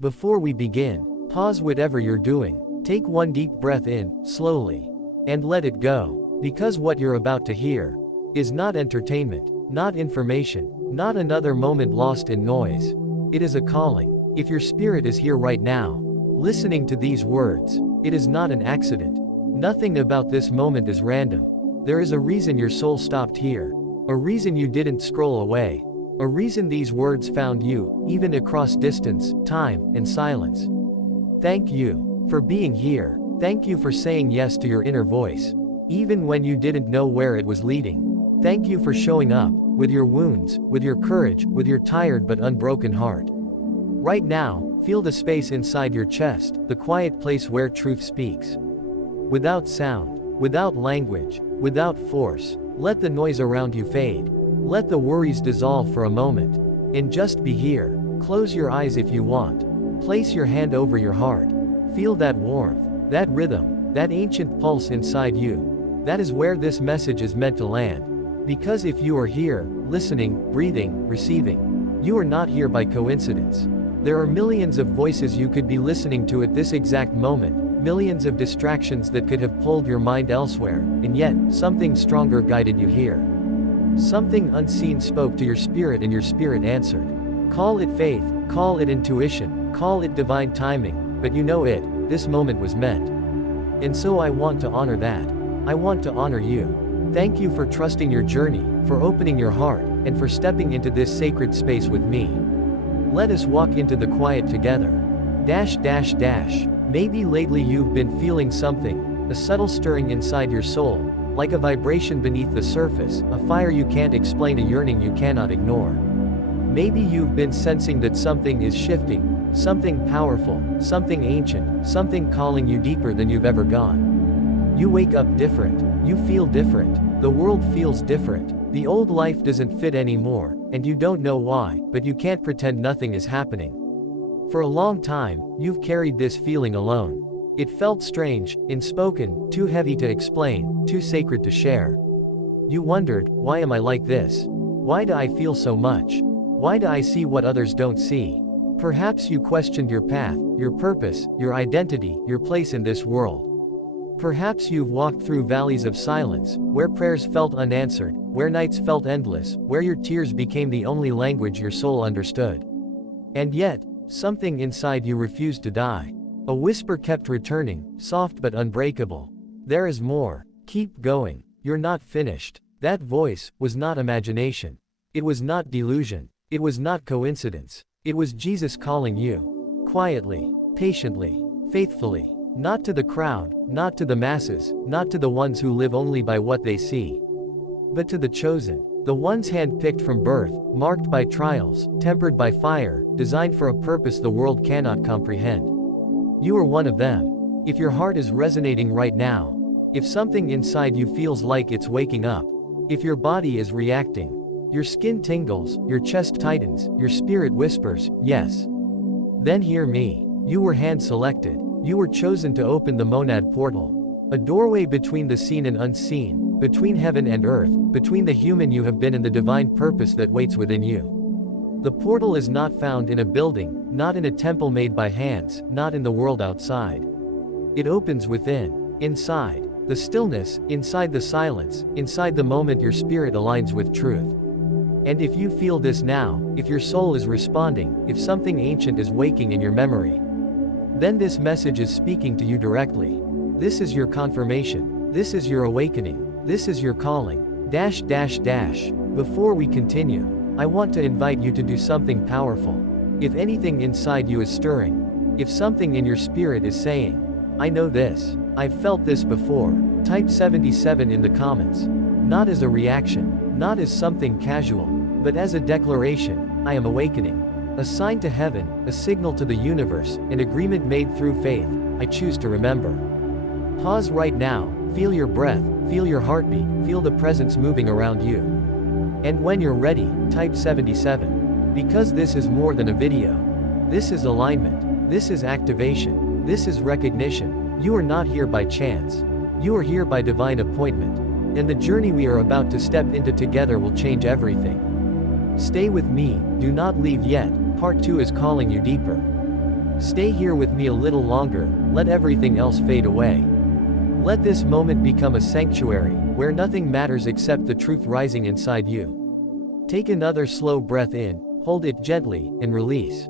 Before we begin, pause whatever you're doing, take one deep breath in, slowly, and let it go, because what you're about to hear is not entertainment, not information, not another moment lost in noise. It is a calling. If your spirit is here right now, listening to these words, it is not an accident. Nothing about this moment is random. There is a reason your soul stopped here, a reason you didn't scroll away, a reason these words found you, even across distance, time, and silence. Thank you for being here. Thank you for saying yes to your inner voice, even when you didn't know where it was leading. Thank you for showing up, with your wounds, with your courage, with your tired but unbroken heart. Right now, feel the space inside your chest, the quiet place where truth speaks. Without sound, without language, without force, let the noise around you fade. Let the worries dissolve for a moment. And just be here. Close your eyes if you want. Place your hand over your heart. Feel that warmth, that rhythm, that ancient pulse inside you. That is where this message is meant to land. Because if you are here, listening, breathing, receiving, you are not here by coincidence. There are millions of voices you could be listening to at this exact moment, millions of distractions that could have pulled your mind elsewhere, and yet, something stronger guided you here. Something unseen spoke to your spirit and your spirit answered. Call it faith, call it intuition, call it divine timing, but you know it, this moment was meant. And so I want to honor that. I want to honor you. Thank you for trusting your journey, for opening your heart, and for stepping into this sacred space with me. Let us walk into the quiet together. Maybe lately you've been feeling something, a subtle stirring inside your soul, like a vibration beneath the surface, a fire you can't explain, a yearning you cannot ignore. Maybe you've been sensing that something is shifting, something powerful, something ancient, something calling you deeper than you've ever gone. You wake up different, you feel different, the world feels different. The old life doesn't fit anymore, and you don't know why, but you can't pretend nothing is happening. For a long time, you've carried this feeling alone. It felt strange, unspoken, too heavy to explain, too sacred to share. You wondered, why am I like this? Why do I feel so much? Why do I see what others don't see? Perhaps you questioned your path, your purpose, your identity, your place in this world. Perhaps you've walked through valleys of silence, where prayers felt unanswered, where nights felt endless, where your tears became the only language your soul understood. And yet, something inside you refused to die. A whisper kept returning, soft but unbreakable. There is more. Keep going. You're not finished. That voice was not imagination. It was not delusion. It was not coincidence. It was Jesus calling you. Quietly, patiently, faithfully. Not to the crowd, not to the masses, not to the ones who live only by what they see. But to the chosen, the ones handpicked from birth, marked by trials, tempered by fire, designed for a purpose the world cannot comprehend. You are one of them. If your heart is resonating right now, if something inside you feels like it's waking up, if your body is reacting, your skin tingles, your chest tightens, your spirit whispers, yes, then hear me. You were hand-selected. You were chosen to open the monad portal. A doorway between the seen and unseen, between heaven and earth, between the human you have been and the divine purpose that waits within you. The portal is not found in a building, not in a temple made by hands, not in the world outside. It opens within, inside the stillness, inside the silence, inside the moment your spirit aligns with truth. And if you feel this now, if your soul is responding, if something ancient is waking in your memory, then this message is speaking to you directly. This is your confirmation. This is your awakening. This is your calling. Before we continue, I want to invite you to do something powerful. If anything inside you is stirring, if something in your spirit is saying, I know this, I've felt this before, type 77 in the comments. Not as a reaction, not as something casual, but as a declaration, I am awakening. A sign to heaven, a signal to the universe, an agreement made through faith, I choose to remember. Pause right now, feel your breath, feel your heartbeat, feel the presence moving around you. And when you're ready, type 77. Because this is more than a video. This is alignment. This is activation. This is recognition. You are not here by chance. You are here by divine appointment. And the journey we are about to step into together will change everything. Stay with me, do not leave yet, part 2 is calling you deeper. Stay here with me a little longer, let everything else fade away. Let this moment become a sanctuary, where nothing matters except the truth rising inside you. Take another slow breath in, hold it gently, and release.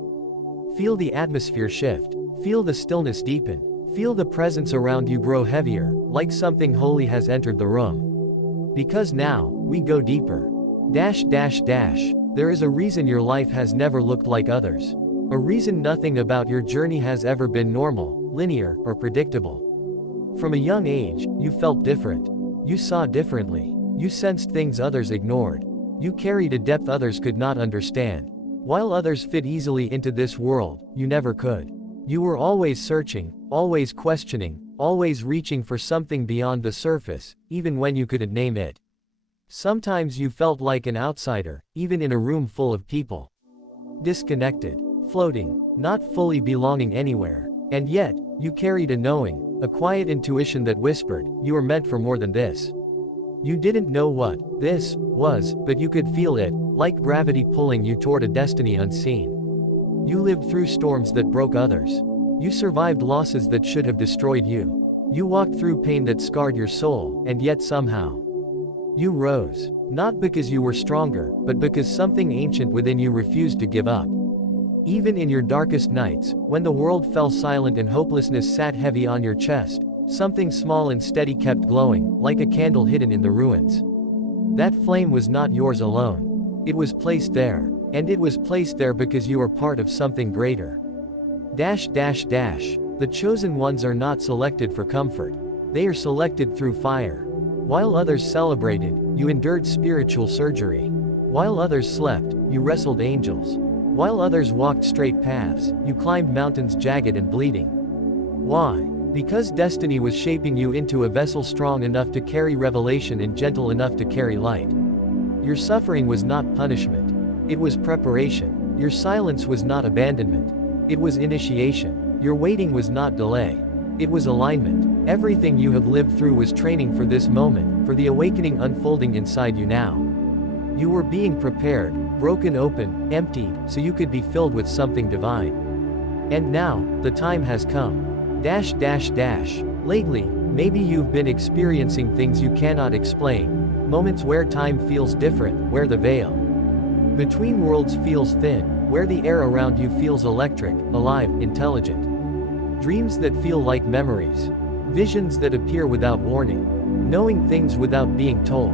Feel the atmosphere shift. Feel the stillness deepen. Feel the presence around you grow heavier, like something holy has entered the room. Because now, we go deeper. There is a reason your life has never looked like others. A reason nothing about your journey has ever been normal, linear, or predictable. From a young age, you felt different. You saw differently. You sensed things others ignored. You carried a depth others could not understand. While others fit easily into this world, you never could. You were always searching, always questioning, always reaching for something beyond the surface, even when you couldn't name it. Sometimes you felt like an outsider, even in a room full of people. Disconnected, floating, not fully belonging anywhere. And yet, you carried a knowing, a quiet intuition that whispered, you were meant for more than this. You didn't know what this was, but you could feel it, like gravity pulling you toward a destiny unseen. You lived through storms that broke others. You survived losses that should have destroyed you. You walked through pain that scarred your soul, and yet somehow, you rose. Not because you were stronger, but because something ancient within you refused to give up. Even in your darkest nights, when the world fell silent and hopelessness sat heavy on your chest, something small and steady kept glowing, like a candle hidden in the ruins. That flame was not yours alone. It was placed there. And it was placed there because you are part of something greater. The chosen ones are not selected for comfort. They are selected through fire. While others celebrated, you endured spiritual surgery. While others slept, you wrestled angels. While others walked straight paths, you climbed mountains jagged and bleeding. Why? Because destiny was shaping you into a vessel strong enough to carry revelation and gentle enough to carry light. Your suffering was not punishment. It was preparation. Your silence was not abandonment. It was initiation. Your waiting was not delay. It was alignment. Everything you have lived through was training for this moment, for the awakening unfolding inside you now. You were being prepared, broken open, emptied, so you could be filled with something divine. And now, the time has come. Lately, maybe you've been experiencing things you cannot explain. Moments where time feels different, where the veil between worlds feels thin, where the air around you feels electric, alive, intelligent. Dreams that feel like memories. Visions that appear without warning. Knowing things without being told.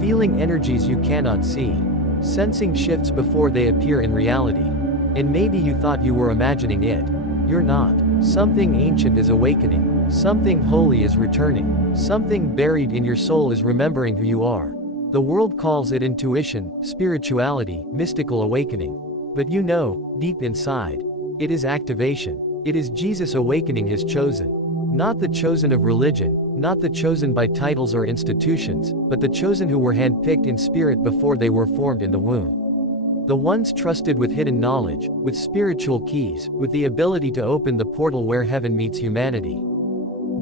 Feeling energies you cannot see. Sensing shifts before they appear in reality. And maybe you thought you were imagining it. You're not. Something ancient is awakening. Something holy is returning. Something buried in your soul is remembering who you are. The world calls it intuition, spirituality, mystical awakening. But you know, deep inside, it is activation. It is Jesus awakening his chosen. Not the chosen of religion, not the chosen by titles or institutions, but the chosen who were handpicked in spirit before they were formed in the womb. The ones trusted with hidden knowledge, with spiritual keys, with the ability to open the portal where heaven meets humanity.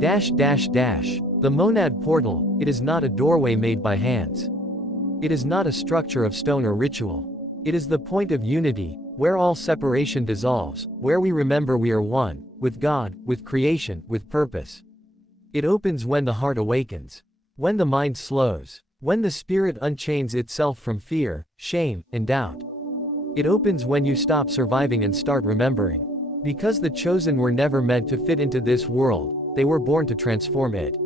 The monad portal, it is not a doorway made by hands. It is not a structure of stone or ritual. It is the point of unity, where all separation dissolves, where we remember we are one, with God, with creation, with purpose. It opens when the heart awakens. When the mind slows. When the spirit unchains itself from fear, shame, and doubt. It opens when you stop surviving and start remembering. Because the chosen were never meant to fit into this world, they were born to transform it.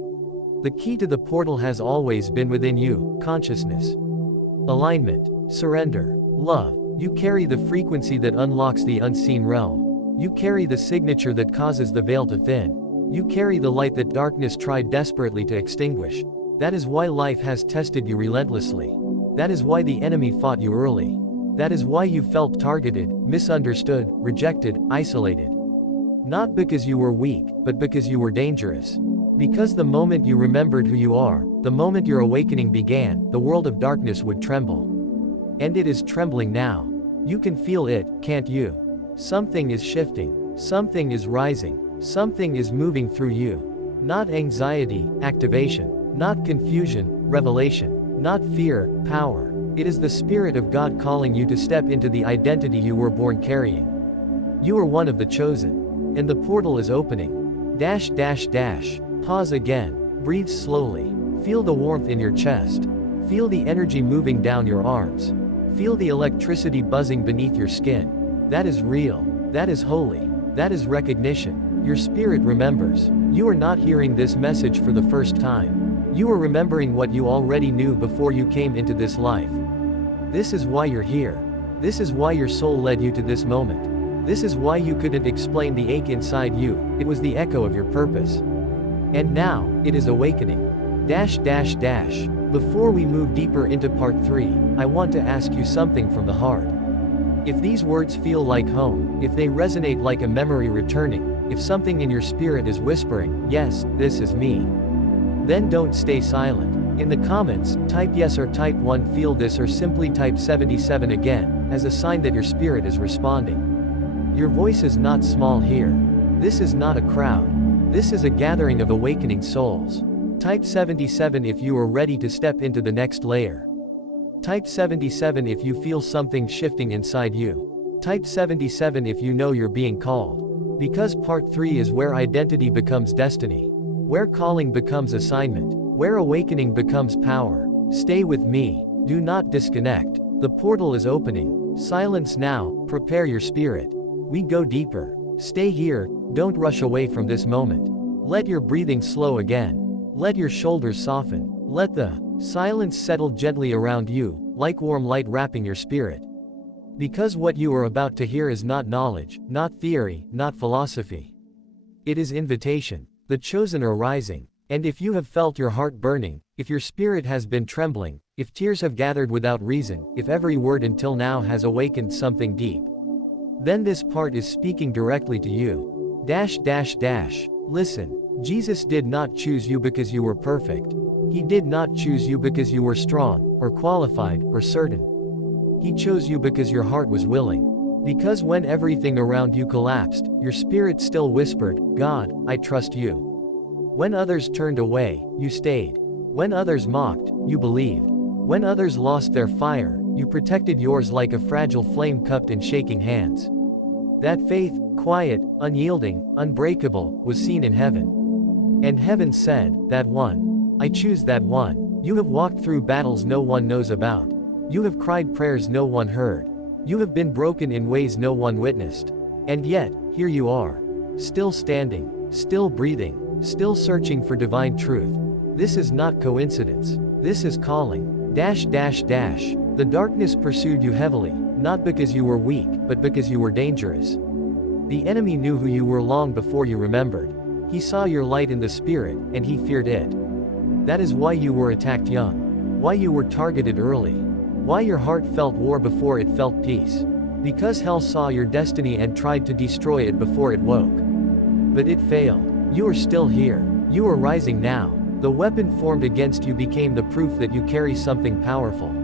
The key to the portal has always been within you, consciousness. Alignment, surrender, love. You carry the frequency that unlocks the unseen realm. You carry the signature that causes the veil to thin. You carry the light that darkness tried desperately to extinguish. That is why life has tested you relentlessly. That is why the enemy fought you early. That is why you felt targeted, misunderstood, rejected, isolated. Not because you were weak, but because you were dangerous. Because the moment you remembered who you are, the moment your awakening began, the world of darkness would tremble. And it is trembling now. You can feel it, can't you? Something is shifting. Something is rising. Something is moving through you. Not anxiety, activation. Not confusion, revelation. Not fear, power. It is the Spirit of God calling you to step into the identity you were born carrying. You are one of the chosen. And the portal is opening. Dash dash dash. Pause again. Breathe slowly. Feel the warmth in your chest. Feel the energy moving down your arms. Feel the electricity buzzing beneath your skin. That is real. That is holy. That is recognition. Your spirit remembers. You are not hearing this message for the first time. You are remembering what you already knew before you came into this life. This is why you're here. This is why your soul led you to this moment. This is why you couldn't explain the ache inside you. It was the echo of your purpose. And now, it is awakening. Dash dash dash. Before we move deeper into part 3, I want to ask you something from the heart. If these words feel like home, if they resonate like a memory returning, if something in your spirit is whispering, yes, this is me, then don't stay silent. In the comments, type yes or type 1 feel this or simply type 77 again, as a sign that your spirit is responding. Your voice is not small here. This is not a crowd. This is a gathering of awakening souls. Type 77 if you are ready to step into the next layer. Type 77 if you feel something shifting inside you. Type 77 if you know you're being called. Because part 3 is where identity becomes destiny. Where calling becomes assignment. Where awakening becomes power. Stay with me. Do not disconnect. The portal is opening. Silence now. Prepare your spirit. We go deeper. Stay here. Don't rush away from this moment. Let your breathing slow again. Let your shoulders soften. Let the silence settle gently around you, like warm light wrapping your spirit. Because what you are about to hear is not knowledge, not theory, not philosophy. It is invitation. The chosen are rising. And if you have felt your heart burning, if your spirit has been trembling, if tears have gathered without reason, if every word until now has awakened something deep, then this part is speaking directly to you. Dash dash dash. Listen. Jesus did not choose you because you were perfect. He did not choose you because you were strong, or qualified, or certain. He chose you because your heart was willing. Because when everything around you collapsed, your spirit still whispered, God, I trust you. When others turned away, you stayed. When others mocked, you believed. When others lost their fire, you protected yours like a fragile flame cupped in shaking hands. That faith, quiet, unyielding, unbreakable, was seen in heaven. And heaven said, that one. I choose that one. You have walked through battles no one knows about. You have cried prayers no one heard. You have been broken in ways no one witnessed. And yet, here you are. Still standing, still breathing, still searching for divine truth. This is not coincidence. This is calling. Dash dash dash. The darkness pursued you heavily, not because you were weak, but because you were dangerous. The enemy knew who you were long before you remembered. He saw your light in the spirit, and he feared it. That is why you were attacked young. Why you were targeted early. Why your heart felt war before it felt peace. Because hell saw your destiny and tried to destroy it before it woke. But it failed. You are still here. You are rising now. The weapon formed against you became the proof that you carry something powerful.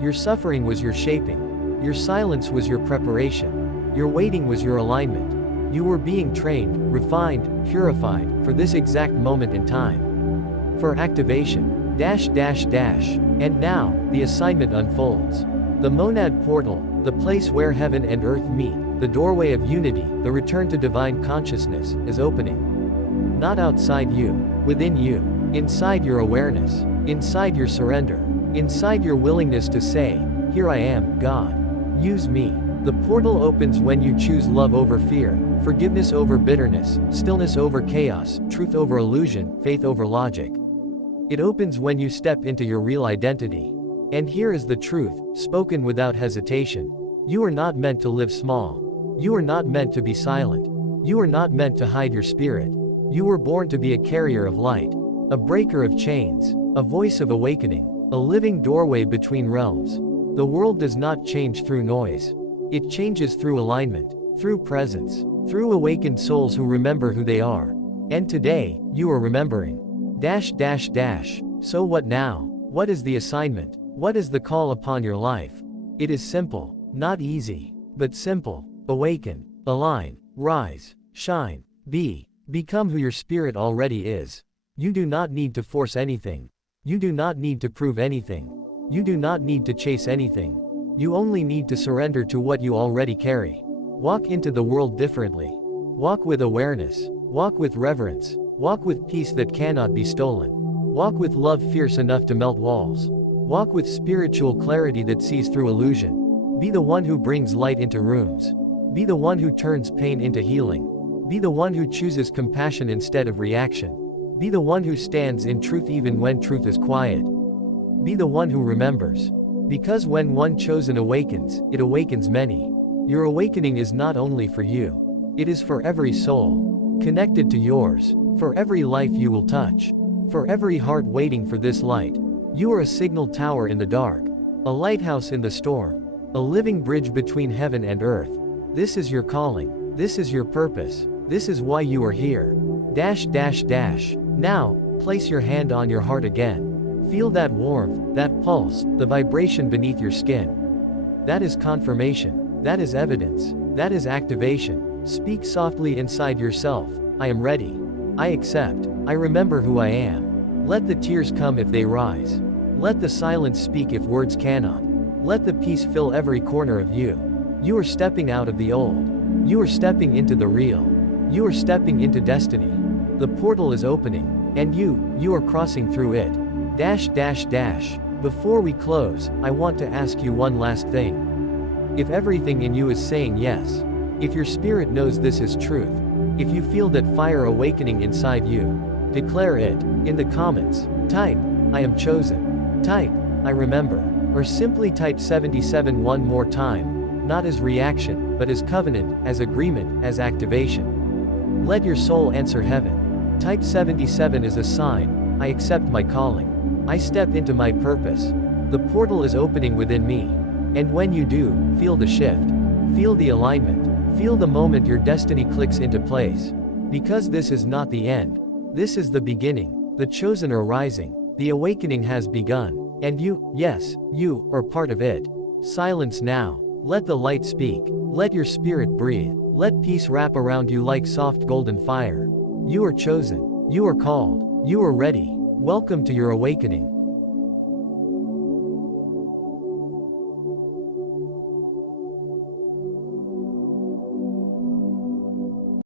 Your suffering was your shaping. Your silence was your preparation. Your waiting was your alignment. You were being trained, refined, purified, for this exact moment in time. For activation. Dash dash dash. And now, the assignment unfolds. The monad portal, the place where heaven and earth meet, the doorway of unity, the return to divine consciousness, is opening. Not outside you, within you, inside your awareness, inside your surrender, inside your willingness to say, here I am, God. Use me. The portal opens when you choose love over fear, forgiveness over bitterness, stillness over chaos, truth over illusion, faith over logic. It opens when you step into your real identity. And here is the truth, spoken without hesitation. You are not meant to live small. You are not meant to be silent. You are not meant to hide your spirit. You were born to be a carrier of light, a breaker of chains, a voice of awakening, a living doorway between realms. The world does not change through noise. It changes through alignment, through presence, through awakened souls who remember who they are. And today, you are remembering. Dash dash dash. So what now? What is the assignment? What is the call upon your life? It is simple, not easy, but simple. Awaken, align, rise, shine, become who your spirit already is. You do not need to force anything. You do not need to prove anything. You do not need to chase anything. You only need to surrender to what you already carry. Walk into the world differently. Walk with awareness. Walk with reverence. Walk with peace that cannot be stolen. Walk with love fierce enough to melt walls. Walk with spiritual clarity that sees through illusion. Be the one who brings light into rooms. Be the one who turns pain into healing. Be the one who chooses compassion instead of reaction. Be the one who stands in truth even when truth is quiet. Be the one who remembers. Because when one chosen awakens, it awakens many. Your awakening is not only for you. It is for every soul connected to yours, for every life you will touch, for every heart waiting for this light. You are a signal tower in the dark, a lighthouse in the storm, a living bridge between heaven and earth. This is your calling. This is your purpose. This is why you are here. Now, place your hand on your heart again. Feel that warmth, that pulse, the vibration beneath your skin. That is confirmation. That is evidence. That is activation. Speak softly inside yourself. I am ready. I accept. I remember who I am. Let the tears come if they rise. Let the silence speak if words cannot. Let the peace fill every corner of you. You are stepping out of the old. You are stepping into the real. You are stepping into destiny. The portal is opening, and you are crossing through it. Before we close, I want to ask you one last thing. If everything in you is saying yes, if your spirit knows this is truth, if you feel that fire awakening inside you, declare it in the comments. Type, I am chosen. Type, I remember. Or simply type 77 one more time, not as reaction, but as covenant, as agreement, as activation. Let your soul answer heaven. Type 77 as a sign, I accept my calling. I step into my purpose. The portal is opening within me. And when you do, feel the shift. Feel the alignment. Feel the moment your destiny clicks into place. Because this is not the end. This is the beginning. The chosen are rising. The awakening has begun. And you, yes, you, are part of it. Silence now. Let the light speak. Let your spirit breathe. Let peace wrap around you like soft golden fire. You are chosen. You are called. You are ready. Welcome to your awakening.